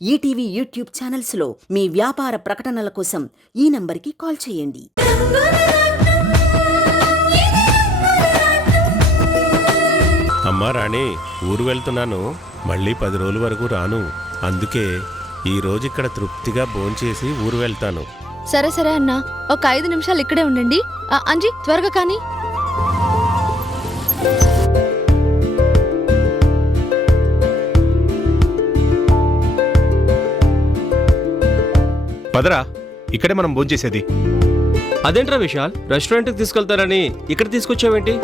ETV YouTube ఛానల్స్లో మీ వ్యాపార ప్రకటనల కోసం ఈ నంబర్కి కాల్ చేయండి. అమ్మా రాణి, ఊరు వెళ్తున్నాను, మళ్ళీ 10 రోజుల వరకు రాను. అందుకే ఈరోజు ఇక్కడ తృప్తిగా భోంచేసి ఊరు వెళ్తాను. సరే సరే అన్నా, ఒక 5 నిమిషాలు ఇక్కడే ఉండండి. అంజీ, త్వరగా కానీ. పదరా, ఇక్కడే మనం భోంచేసేది. అదేంట్రా విశాల్, రెస్టారెంట్కి తీసుకెళ్తారని ఇక్కడ తీసుకొచ్చావేంటి?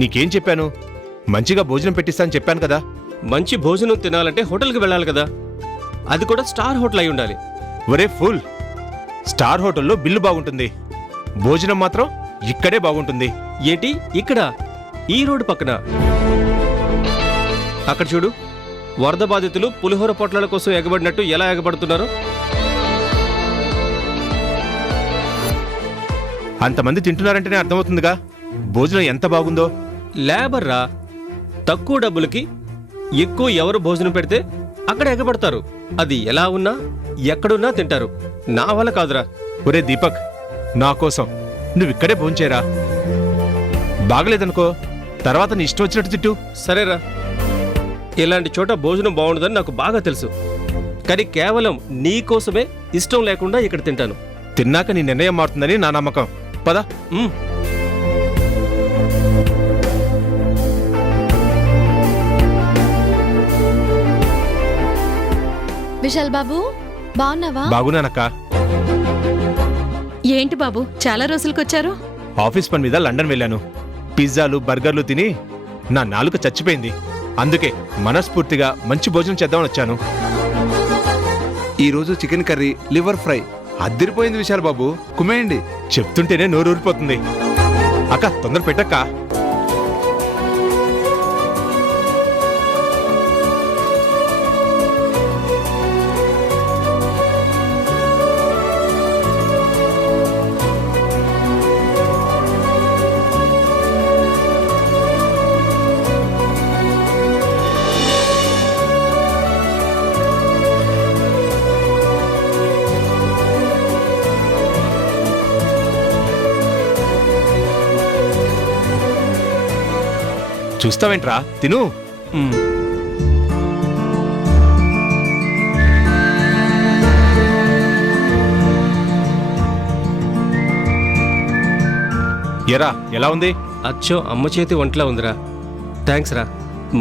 నీకేం చెప్పాను? మంచిగా భోజనం పెట్టిస్తానని చెప్పాను కదా. మంచి భోజనం తినాలంటే హోటల్కి వెళ్ళాలి కదా, అది కూడా స్టార్ హోటల్ అయి ఉండాలి. ఒరే ఫుల్, స్టార్ హోటల్లో బిల్లు బాగుంటుంది, భోజనం మాత్రం ఇక్కడే బాగుంటుంది. ఏంటి ఇక్కడ? ఈ రోడ్డు పక్కన? అక్కడ చూడు, వరద బాధితులు పులిహోర పొట్లాల కోసం ఎగబడినట్టు ఎలా ఎగబడుతున్నారో. అంతమంది తింటున్నారంటేనే అర్థమవుతుందిగా భోజనం ఎంత బాగుందో. లేబర్ రా, తక్కువ డబ్బులకి ఎక్కువ ఎవరు భోజనం పెడితే అక్కడ ఎగబడతారు. అది ఎలా ఉన్నా ఎక్కడున్నా తింటారు. నా వల్ల కాదురా. ఒరే దీపక్, నా కోసం నువ్విక్కడే భోంచేరా. బాగలేదనుకో, తర్వాత నీ ఇష్టం వచ్చినట్టు తిట్టు. సరేరా, ఇలాంటి చోట భోజనం బాగుండదని నాకు బాగా తెలుసు, కానీ కేవలం నీ కోసమే ఇష్టం లేకుండా ఇక్కడ తింటాను. తిన్నాక నీ నిర్ణయం మారుతుందని నా నమ్మకం. పద. విశాల్ బాబు, బాగున్నావా? బాగున్నానక్క. ఏంటి బాబు, చాలా రోజులకొచ్చారు? ఆఫీస్ పని మీద లండన్ వెళ్ళాను. పిజ్జాలు బర్గర్లు తిని నా నాలుక చచ్చిపోయింది. అందుకే మనస్ఫూర్తిగా మంచి భోజనం చేద్దామని వచ్చాను. ఈరోజు చికెన్ కర్రీ, లివర్ ఫ్రై అద్దిరిపోయింది విశాల్ బాబు, కుమేయండి. చెప్తుంటేనే నోరు ఊరిపోతుంది. అక్క, తొందర పెట్టక్క. చూస్తావేంట్రా, తిను. ఎరా, ఎలా ఉంది? అచ్చో అమ్మ చేతి వంటలా ఉందిరా. థ్యాంక్స్ రా,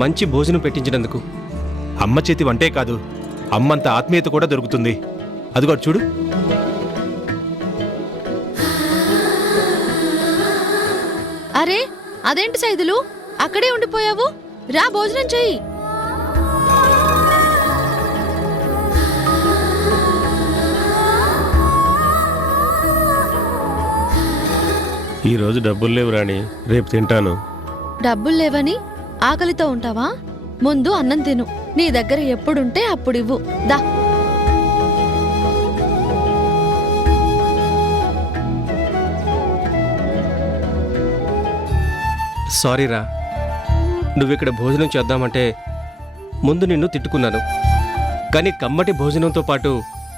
మంచి భోజనం పెట్టించినందుకు. అమ్మ చేతి వంటే కాదు, అమ్మంత ఆత్మీయత కూడా దొరుకుతుంది. అదిగో చూడు. అరే, అదేంటి సైదులు, అక్కడే ఉండిపోయావు? రా, భోజనం చెయ్యి. ఈరోజు డబ్బులు లేవు రాణి, రేపు తింటాను. డబ్బులు లేవని ఆకలితో ఉంటావా? ముందు అన్నం తిను. నీ దగ్గర ఎప్పుడుంటే అప్పుడివ్వు. దా. సారీ రా, నువ్విక్కడ భోజనం చేద్దామంటే ముందు నిన్ను తిట్టుకున్నాను, కానీ కమ్మటి భోజనంతో పాటు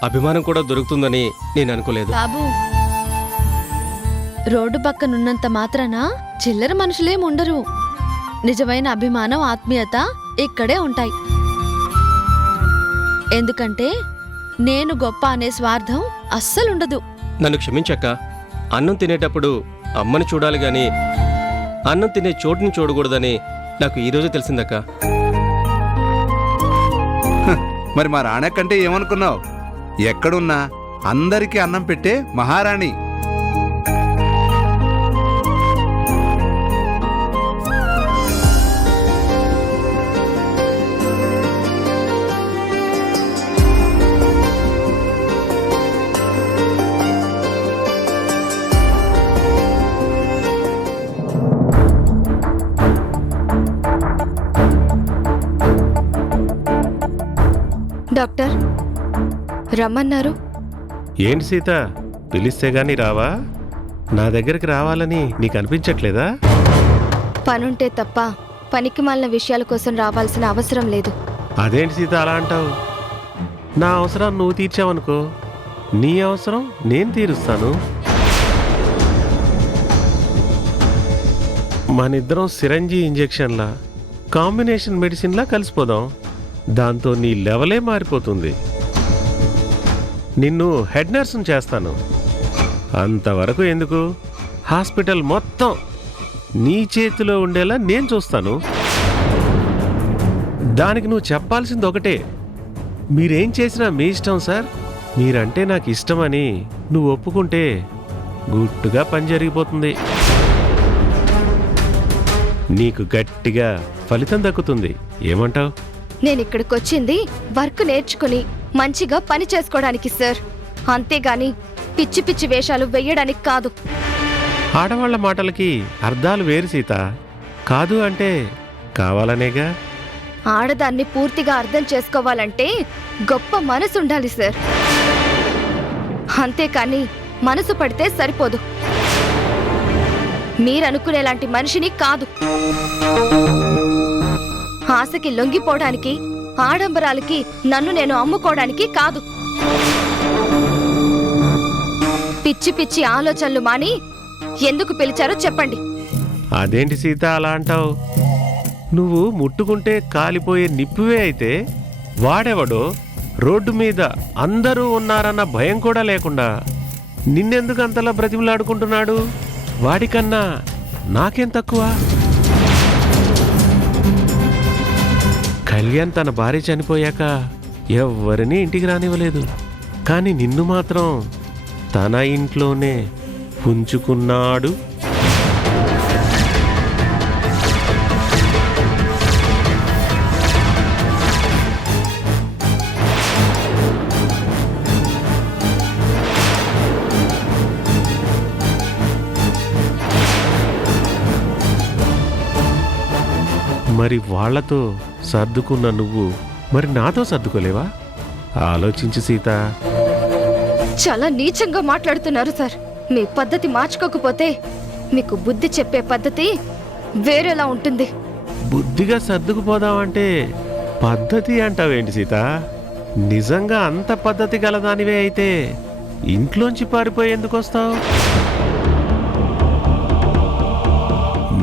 అభిమానం కూడా దొరుకుతుందని నేను అనుకోలేదు. బాబు, రోడ్డు పక్కనున్నంత మాత్రాన చిల్లర మనుషులేం ఉండరు. నిజమైన అభిమానం, ఆత్మీయత ఇక్కడే ఉంటాయి. ఎందుకంటే నేను గొప్ప అనే స్వార్థం అస్సలుండదు. నన్ను క్షమించక్క, అన్నం తినేటప్పుడు అమ్మని చూడాలి గాని అన్నం తినే చోటుని చూడకూడదని నాకు ఈరోజు తెలిసిందక్క. మరి మా రాణకంటే ఏమనుకున్నావు? ఎక్కడున్నా అందరికీ అన్నం పెట్టే మహారాణి. డాక్టర్ రమ్మన్నారు. ఏంటి సీత, పిలిస్తే గాని రావా? నా దగ్గరికి రావాలని నీకు అనిపించట్లేదా? పనుంటే తప్ప పనికిమాలిన విషయాల కోసం రావాల్సిన అవసరం లేదు. అదేంటి సీత అలా అంటావు? నా అవసరం నువ్వు తీర్చావనుకో, నీ అవసరం నేను తీరుస్తాను. మనిద్దరం సిరంజీ ఇంజెక్షన్లా, కాంబినేషన్ మెడిసిన్లా కలిసిపోదాం. దాంతో నీ లెవలే మారిపోతుంది. నిన్ను హెడ్ నర్సును చేస్తాను. అంతవరకు ఎందుకు, హాస్పిటల్ మొత్తం నీ చేతిలో ఉండేలా నేను చూస్తాను. దానికి నువ్వు చెప్పాల్సింది ఒకటే, మీరేం చేసినా మీ ఇష్టం సార్, మీరంటే నాకు ఇష్టమని నువ్వు ఒప్పుకుంటే గుట్టుగా పని జరిగిపోతుంది. నీకు గట్టిగా ఫలితం దక్కుతుంది. ఏమంటావు? నేను ఇక్కడికి వచ్చింది వర్క్ నేర్చుకుని మంచిగా పని చేసుకోవడానికి సార్, అంతేగాని పిచ్చి పిచ్చి వేషాలు వెయ్యడానికి కాదు. ఆడవాళ్ల మాటలకి అర్థాలు వేరు సీత. కాదు అంటే కావాలనేగా. ఆడదాన్ని పూర్తిగా అర్థం చేసుకోవాలంటే గొప్ప మనసు ఉండాలి సార్, అంతేకాని మనసు పడితే సరిపోదు. మీరనుకునేలాంటి మనిషిని కాదు. ఆశకి లొంగిపోవడానికి, ఆడంబరాలకి నన్ను నేను అమ్ముకోవడానికి కాదు. పిచ్చి పిచ్చి ఆలోచనలు మాని ఎందుకు పిలిచారో చెప్పండి. అదేంటి సీత అలా అంటావు? నువ్వు ముట్టుకుంటే కాలిపోయే నిప్పువే అయితే, వాడెవడో రోడ్డు మీద అందరూ ఉన్నారన్న భయం కూడా లేకుండా నిన్నెందుకు అంతలా బ్రతిమలాడుకుంటున్నాడు? వాడికన్నా నాకేం తక్కువ? కళ్యాణ్ తన భార్య చనిపోయాక ఎవ్వరినీ ఇంటికి రానివ్వలేదు, కానీ నిన్ను మాత్రం తన ఇంట్లోనే ఉంచుకున్నాడు. మరి వాళ్లతో సర్దుకున్న నువ్వు మరి నాతో సర్దుకోలేవా? ఆలోచించు సీత. చాలా నీచంగా మాట్లాడుతున్నారు సార్. మీ పద్ధతి మార్చుకోకపోతే మీకు బుద్ధి చెప్పే పద్ధతి వేరేలా ఉంటుంది. బుద్ధిగా సర్దుకుపోదామంటే పద్ధతి అంటావేంటి సీత? నిజంగా అంత పద్ధతి గలదానివే అయితే ఇంట్లోంచి పారిపోయేందుకు వస్తావు?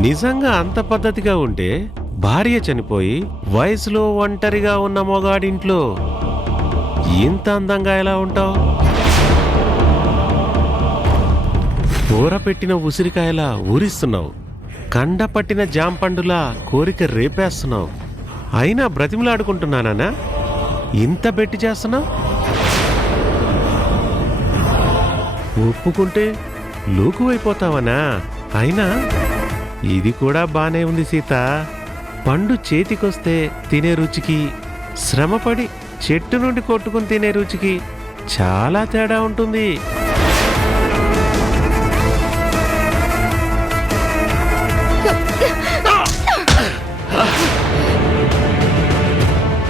నిజంగా అంత పద్ధతిగా ఉంటే భార్య చనిపోయి వయసులో ఒంటరిగా ఉన్న మొగాడింట్లో ఇంత అందంగా ఎలా ఉంటావు? కూర పెట్టిన ఉసిరికాయలా ఊరిస్తున్నావు, కండ పట్టిన జాంపండులా కోరిక రేపేస్తున్నావు. అయినా బ్రతిమలాడుకుంటున్నానా? ఇంత బెట్టి చేస్తున్నావు? ఒప్పుకుంటే లోకువైపోతావనా? అయినా ఇది కూడా బానే ఉంది సీత. పండు చేతికొస్తే తినే రుచికి, శ్రమపడి చెట్టు నుండి కొట్టుకుని తినే రుచికి చాలా తేడా ఉంటుంది.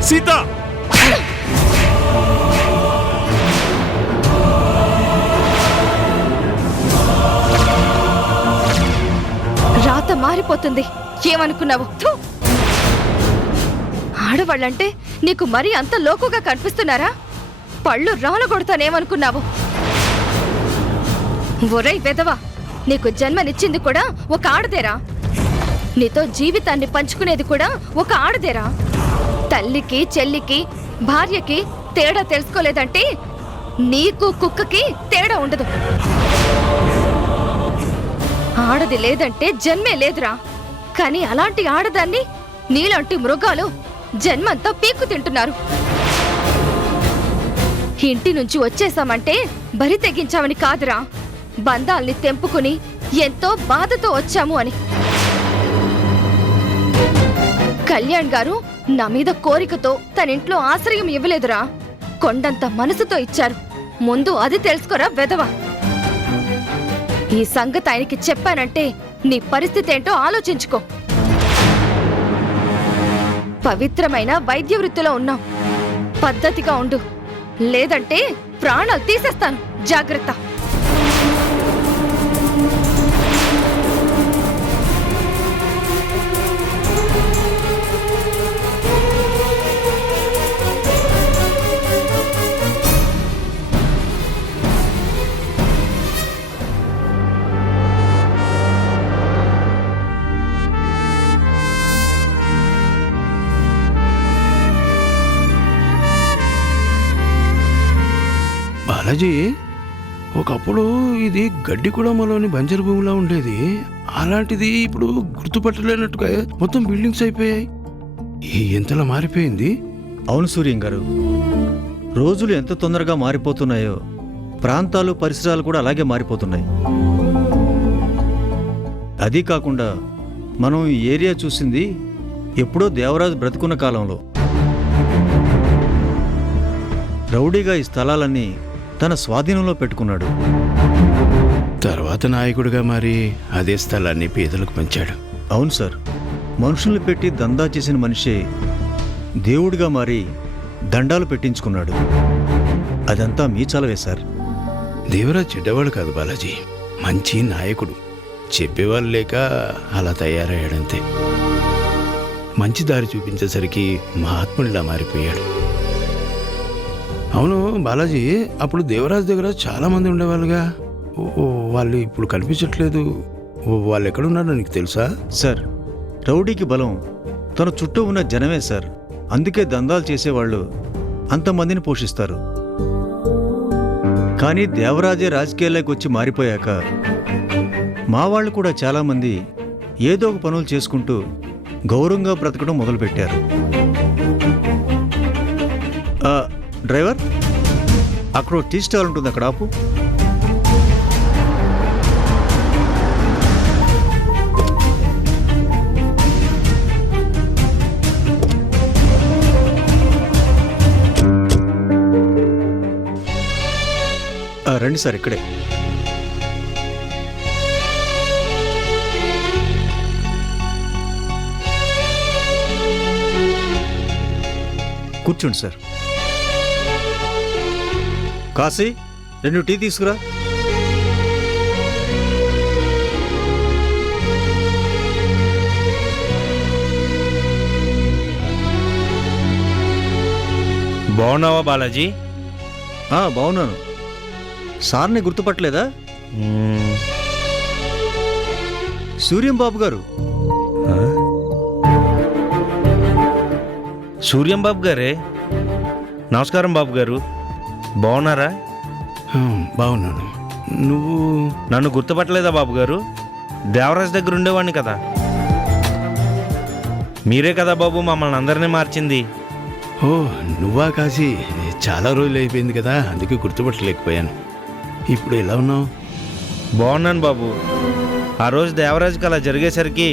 సీత! రాత మారిపోతుంది. ఏమనుకున్నావు? ఆడవాళ్ళంటే నీకు మరీ అంత లోకుగా కనిపిస్తున్నారా? పళ్ళు రాలగొడతానేమనుకున్నావు? ఒరేయ్ వెదవా, నీకు జన్మనిచ్చింది కూడా ఒక ఆడదేరా? నీతో జీవితాన్ని పంచుకునేది కూడా ఒక ఆడదేరా? తల్లికి, చెల్లికి, భార్యకి తేడా తెలుసుకోలేదంటే నీకు కుక్కకి తేడా ఉండదు. ఆడది లేదంటే జన్మే లేదురా. కానీ అలాంటి ఆడదాన్ని నీలాంటి మృగాలు జన్మంతా పీక్కు తింటున్నారు. ఇంటి నుంచి వచ్చేసామంటే బరి తెగించామని కాదురా, బంధాల్ని తెంపుకుని ఎంతో బాధతో వచ్చాము అని. కళ్యాణ్ గారు నా మీద కోరికతో తన ఇంట్లో ఆశ్రయం ఇవ్వలేదురా, కొండంత మనసుతో ఇచ్చారు. ముందు అది తెలుసుకోరా వెధవా. ఈ సంగతి ఆయనకి చెప్పానంటే నీ పరిస్థితి ఏంటో ఆలోచించుకో. పవిత్రమైన వైద్య వృత్తిలో ఉన్నాం, పద్ధతిగా ఉండు, లేదంటే ప్రాణాలు తీసేస్తాను. జాగ్రత్త. బాలాజీ, ఒకప్పుడు ఇది గడ్డికుడమలోని బంజరు భూమిలా ఉండేది. అలాంటిది ఇప్పుడు గుర్తుపట్టలేనట్టుగా మొత్తం బిల్డింగ్స్ అయిపోయాయి. ఎంతలా మారిపోయింది. అవును సూర్యం గారు, రోజులు ఎంత తొందరగా మారిపోతున్నాయో ప్రాంతాలు పరిసరాలు కూడా అలాగే మారిపోతున్నాయి. అదీ కాకుండా మనం ఈ ఏరియా చూసింది ఎప్పుడో దేవరాజు బ్రతుకున్న కాలంలో. రౌడీగా ఈ స్థలాలన్నీ తన స్వాధీనంలో పెట్టుకున్నాడు. తర్వాత నాయకుడిగా మారి అదే స్థలాన్ని పేదలకు పంచాడు. అవును సార్, మనుషుల్ని పెట్టి దందా చేసిన మనిషే దేవుడిగా మారి దండాలు పెట్టించుకున్నాడు. అదంతా మీ చలవే సార్. దేవరాజ్ చెడ్డవాడు కాదు బాలాజీ, మంచి నాయకుడు. చెప్పేవాళ్ళు లేక అలా తయారయ్యాడంతే. మంచి దారి చూపించేసరికి మహాత్ముడిలా మారిపోయాడు. అవును బాలాజీ, అప్పుడు దేవరాజ్ దగ్గర చాలా మంది ఉండేవాళ్ళుగా. వాళ్ళు ఇప్పుడు కనిపించట్లేదు. వాళ్ళు ఎక్కడున్నారో నీకు తెలుసా? సార్, రౌడీకి బలం తన చుట్టూ ఉన్న జనమే సార్. అందుకే దందాలు చేసేవాళ్ళు అంతమందిని పోషిస్తారు. కానీ దేవరాజే రాజకీయాల్లోకి వచ్చి మారిపోయాక మా వాళ్ళు కూడా చాలామంది ఏదో ఒక పనులు చేసుకుంటూ గౌరవంగా బ్రతకడం మొదలుపెట్టారు. డ్రైవర్, అక్కడ టీ స్టాల్ ఉంటుంది, అక్కడ ఆపు. రండి సార్, ఇక్కడే. కూర్చోండి సార్. కాశీ, 2 టీ తీసుకురా. బాగున్నావా బాలాజీ? బాగున్నాను. సార్ని గుర్తుపట్టలేదా? సూర్యం బాబు గారు. సూర్యం బాబు గారే? నమస్కారం బాబు గారు, బాగున్నారా? బాగున్నాను. నువ్వు నన్ను గుర్తుపట్టలేదా బాబు గారు? దేవరాజ్ దగ్గర ఉండేవాడిని కదా. మీరే కదా బాబు మమ్మల్ని అందరినీ మార్చింది. ఓ, నువ్వా కాశీ? చాలా రోజులు అయిపోయింది కదా, అందుకే గుర్తుపట్టలేకపోయాను. ఇప్పుడు ఎలా ఉన్నావు? బాగున్నాను బాబు. ఆ రోజు దేవరాజుకి అలా జరిగేసరికి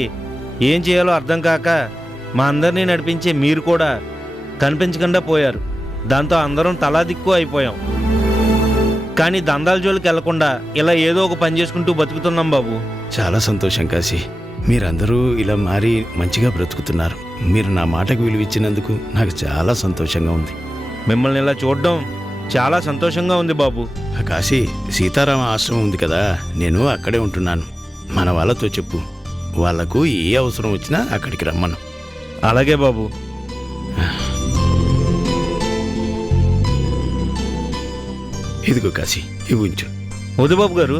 ఏం చేయాలో అర్థం కాక మా అందరినీ నడిపించే మీరు కూడా కనిపించకుండా పోయారు. దాంతో అందరం తలా దిక్కు అయిపోయాం. కానీ దందాల జోలికి వెళ్లకుండా ఇలా ఏదో ఒక పని చేసుకుంటూ బతుకుతున్నాం బాబు. చాలా సంతోషం కాశీ. మీరందరూ ఇలా మారి మంచిగా బ్రతుకుతున్నారు. మీరు నా మాటకు విలువిచ్చినందుకు నాకు చాలా సంతోషంగా ఉంది. మిమ్మల్ని ఇలా చూడడం చాలా సంతోషంగా ఉంది బాబు. కాశీ, సీతారామ ఆశ్రమం ఉంది కదా, నేను అక్కడే ఉంటున్నాను. మన వాళ్ళతో చెప్పు, వాళ్లకు ఏ అవసరం వచ్చినా అక్కడికి రమ్మను. అలాగే బాబు. ఇదిగో కాశీ, ఇవి ఉంచు. వద్దు బాబు గారు,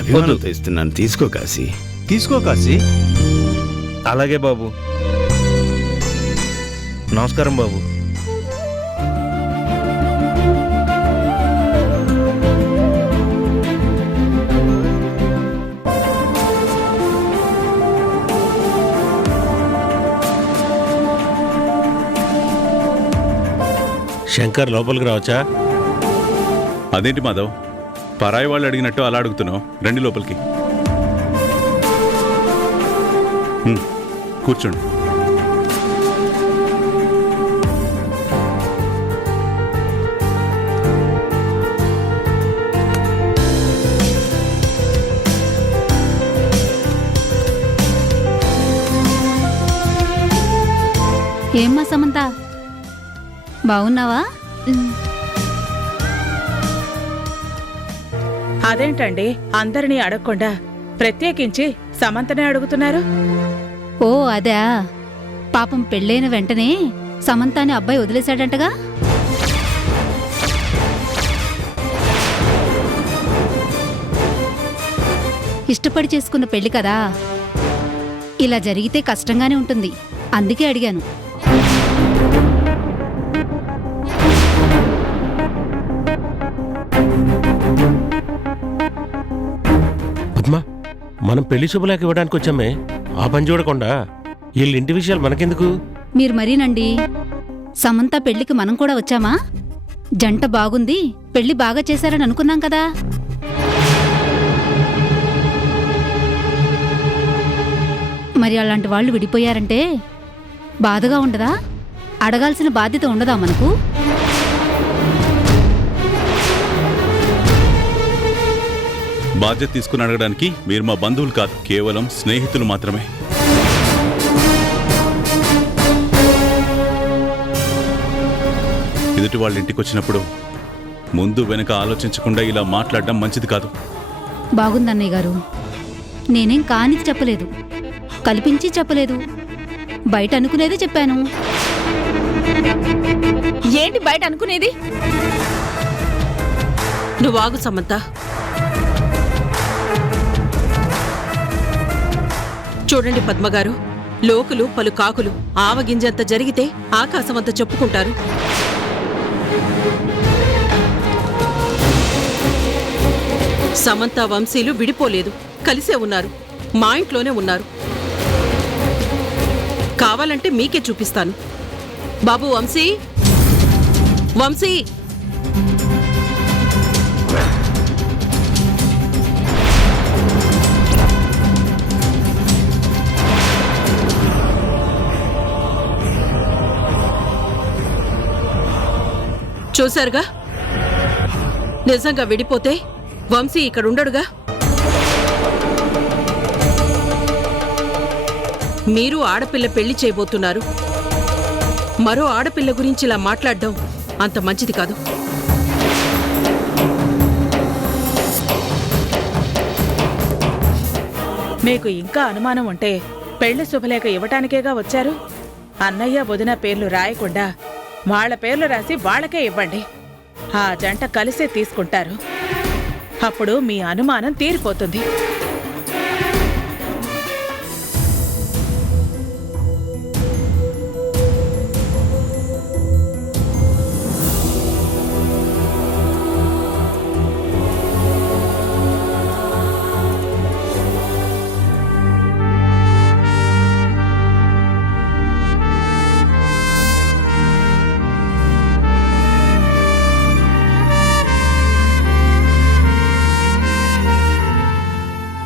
అభిమానంతో ఇస్తున్నాను, తీసుకో కాశీ. తీసుకో కాశీ. అలాగే బాబు. నమస్కారం బాబు. శంకర్, లోపలికి రావచ్చా? అదేంటి మాధవ్, పరాయి వాళ్ళు అడిగినట్టు అలా అడుగుతున్నావు? రండి లోపలికి. కూర్చోండి. ఏమ్మా సమంత, బాగున్నావా? అదేంటండి అందరినీ అడగకుండా ప్రత్యేకించి సమంతనే అడుగుతున్నారు? ఓ అదా, పాపం పెళ్ళైన వెంటనే సమంతాని అబ్బాయి వదిలేశాడంటగా. ఇష్టపడి చేసుకున్న పెళ్లి కదా, ఇలా జరిగితే కష్టంగానే ఉంటుంది. అందుకే అడిగాను. మనం పెళ్లి శుభలేఖ ఇవ్వడానికి వచ్చామే, ఆ పని చూడకుండా వీళ్ళ ఇంటి విషయాలు మనకెందుకు? మీరు మరీనండి. సమంత పెళ్లికి మనం కూడా వచ్చామా? జంట బాగుంది, పెళ్లి బాగా చేశారని అనుకున్నాం కదా. మరి అలాంటి వాళ్ళు విడిపోయారంటే బాధగా ఉండదా? అడగాల్సిన బాధ్యత ఉండదా మనకు? బాధ్యత తీసుకుని అడగడానికి మీరు మా బంధువులు కాదు, కేవలం స్నేహితులు మాత్రమే. ఎదుటి వాళ్ళ ఇంటికి వచ్చినప్పుడు ముందు వెనక ఆలోచించకుండా ఇలా మాట్లాడడం మంచిది కాదు. బాగుందన్నయ్య గారు. నేనేం కానిది చెప్పలేదు, కల్పించి చెప్పలేదు, బయట అనుకునేదే చెప్పాను. ఏంటి బయట అనుకునేది? నువ్వు ఆగు సమంత. చూడండి పద్మగారు, లోకులు పలు కాకులు ఆవగింజంత జరిగితే ఆకాశమంత చెప్పుకుంటారు. సమంత వంశీలు విడిపోలేదు, కలిసే ఉన్నారు, మా ఇంట్లోనే ఉన్నారు. కావాలంటే మీకే చూపిస్తాను. బాబు వంశీ, వంశీ, చూశారుగా, నిజంగా విడిపోతే వంశీ ఇక్కడ ఉండడుగా. మీరు ఆడపిల్ల పెళ్లి చేయబోతున్నారు. మరో ఆడపిల్ల గురించి ఇలా మాట్లాడడం అంత మంచిది కాదు. మీకు ఇంకా అనుమానం ఉంటే పెళ్లి శుభలేఖ ఇవ్వటానికేగా వచ్చారు. అన్నయ్య వదిన పేర్లు రాయకుండా వాళ్ల పేర్లు రాసి వాళ్లకే ఇవ్వండి. ఆ జంట కలిసే తీసుకుంటారు. అప్పుడు మీ అనుమానం తీరిపోతుంది.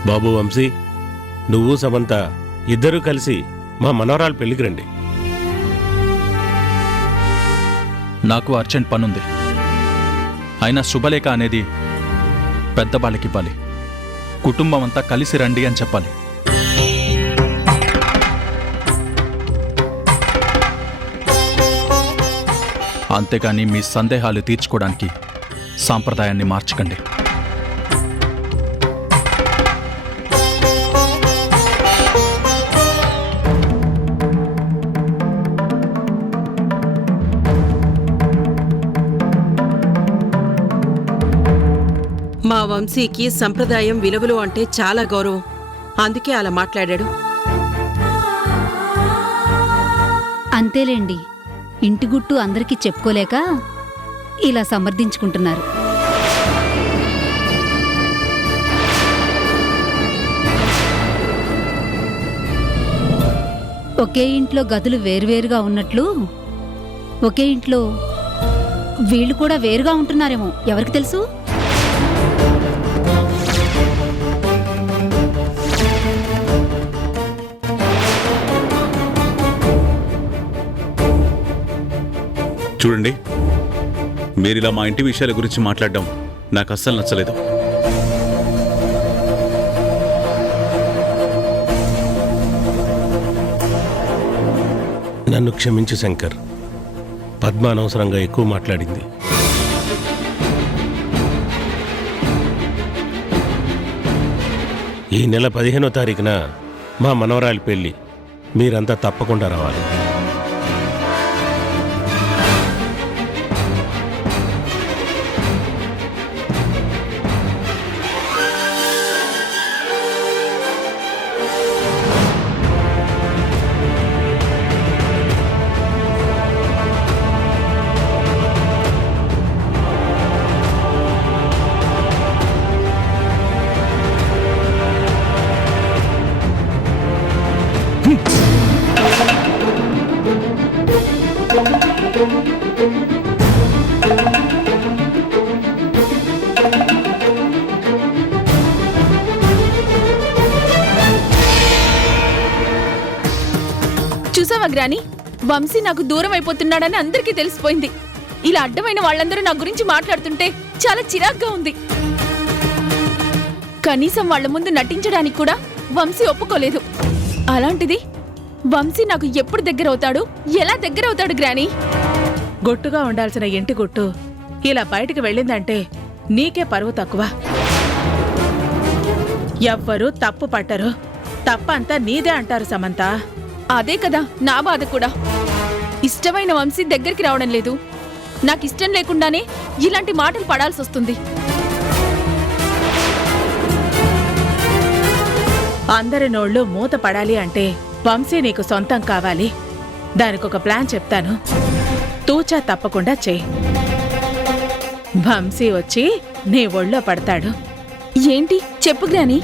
బాబు వంశీ, నువ్వు సమంత ఇద్దరూ కలిసి మా మనవరాలు పెళ్లికి రండి. నాకు అర్జెంట్ పనుంది. అయినా శుభలేఖ అనేది పెద్దవాళ్ళకివ్వాలి. కుటుంబం అంతా కలిసి రండి అని చెప్పాలి. అంతేగాని మీ సందేహాలు తీర్చుకోవడానికి సాంప్రదాయాన్ని మార్చకండి. మా వంశీకి సంప్రదాయం విలువలు అంటే చాలా గౌరవం, అందుకే అలా మాట్లాడాడు. అంతేలేండి, ఇంటి గుట్టు అందరికీ చెప్పుకోలేక ఇలా సమర్థించుకుంటున్నారు. ఒకే ఇంట్లో గదులు వేరువేరుగా ఉన్నట్లు ఒకే ఇంట్లో వీళ్ళు కూడా వేరుగా ఉంటున్నారేమో, ఎవరికి తెలుసు? చూడండి, మీరిలా మా ఇంటి విషయాల గురించి మాట్లాడడం నాకు అస్సలు నచ్చలేదు. నన్ను క్షమించు శంకర్, పద్మ అనవసరంగా ఎక్కువ మాట్లాడింది. ఈ నెల 15వ తారీఖున మా మనవరాలి పెళ్లి, మీరంతా తప్పకుండా రావాలి. చూసావా గ్రాని, వంశీ నాకు దూరం అయిపోతున్నాడని అందరికీ తెలిసిపోయింది. ఇలా అడ్డమైన వాళ్ళందరూ నా గురించి మాట్లాడుతుంటే చాలా చిరాగ్గా ఉంది. కనీసం వాళ్ళ ముందు నటించడానికి కూడా వంశీ ఒప్పుకోలేదు. అలాంటిది వంశీ నాకు ఎప్పుడు దగ్గర అవుతాడు, ఎలా దగ్గర అవుతాడు గ్రాని? గుట్టుగా ఉండాల్సిన ఇంటి గుట్టు ఇలా బయటికి వెళ్ళిందంటే నీకే పరువు తక్కువ. ఎవ్వరూ తప్పు పట్టరు, తప్పంతా నీదే అంటారు సమంత. అదే కదా నా బాధ కూడా. ఇష్టమైన వంశీ దగ్గరికి రావడం లేదు. నాకిష్టం లేకుండానే ఇలాంటి మాటలు పడాల్సి వస్తుంది. అందరి నోళ్ళు మూత పడాలి అంటే వంశీ నీకు సొంతం కావాలి. దానికొక ప్లాన్ చెప్తాను, తూచా తప్పకుండా చెయ్యి. వంశీ వచ్చి నీ ఒళ్ళో పడతాడు. ఏంటి చెప్పు గ్రాని.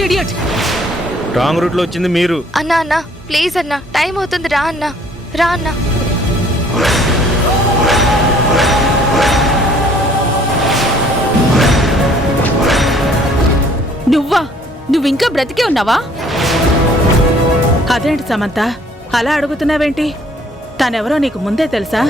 ఇడియట్! రాంగ్ రూట్లో వచ్చింది మీరు. అన్నా అన్నా ప్లీజ్ అన్నా, టైం అవుతుంది, రా అన్నా, రా అన్నా. నువ్వా? నువ్వింకా బ్రతికే ఉన్నావా? అదేంటి సమంత అలా అడుగుతున్నావేంటి? తనెవరో నీకు ముందే తెలుసా?